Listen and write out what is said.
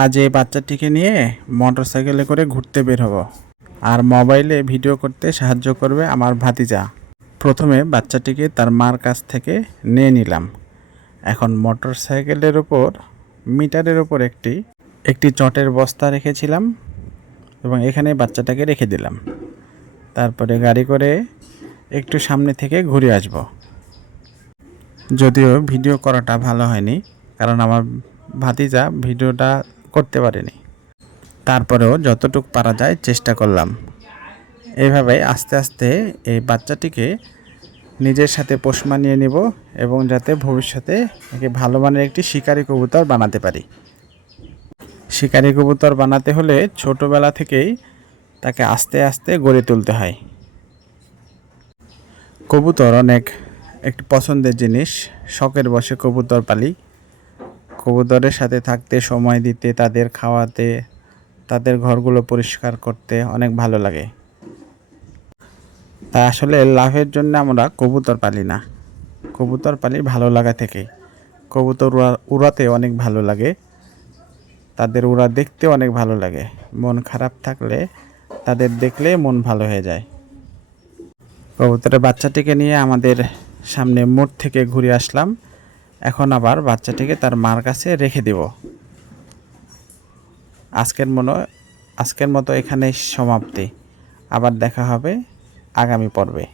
আজ এই বাচ্চাটিকে নিয়ে মোটর সাইকেলে করে ঘুরতে বের হব। আর মোবাইলে ভিডিও করতে সাহায্য করবে আমার ভাতিজা। প্রথমে বাচ্চাটিকে তার মার কাছ থেকে নিয়ে নিলাম। এখন মোটর সাইকেলের ওপর মিটারের ওপর একটি একটি চটের বস্তা রেখেছিলাম এবং এখানে বাচ্চাটাকে রেখে দিলাম। তারপরে গাড়ি করে একটু সামনে থেকে ঘুরে আসব। যদিও ভিডিও করাটা ভালো হয়নি, কারণ আমার ভাতিজা ভিডিওটা করতে পারেনি। তারপরেও যতটুকু পারা যায় চেষ্টা করলাম। এইভাবে আস্তে আস্তে এই বাচ্চাটিকে নিজের সাথে পোষ মানিয়ে নিব এবং যাতে ভবিষ্যতে একে ভালো মানের একটি শিকারি কবুতর বানাতে পারি। শিকারি কবুতর বানাতে হলে ছোটোবেলা থেকেই তাকে আস্তে আস্তে গড়ে তুলতে হয়। কবুতর অনেক, একটি পছন্দের জিনিস, শখের বসে কবুতর পালি। কবুতরের সাথে থাকতে, সময় দিতে, তাদের খাওয়াতে, তাদের ঘরগুলো পরিষ্কার করতে অনেক ভালো লাগে। তাই আসলে লাভের জন্য আমরা কবুতর পালি না। কবুতর পালি ভালো লাগা থেকে। কবুতর উড়াতে অনেক ভালো লাগে। তাদের উড়া দেখতে অনেক ভালো লাগে। মন খারাপ থাকলে, তাদের দেখলে মন ভালো হয়ে যায়। কবুতরের বাচ্চাটিকে নিয়ে আমাদের সামনে মোড় থেকে ঘুরে আসলাম। এখন আবার বাচ্চাটিকে তার মার কাছে রেখে দেব। আজকের মনে, আজকের মতো এখানে সমাপ্তি। আবার দেখা হবে আগামী পর্বে।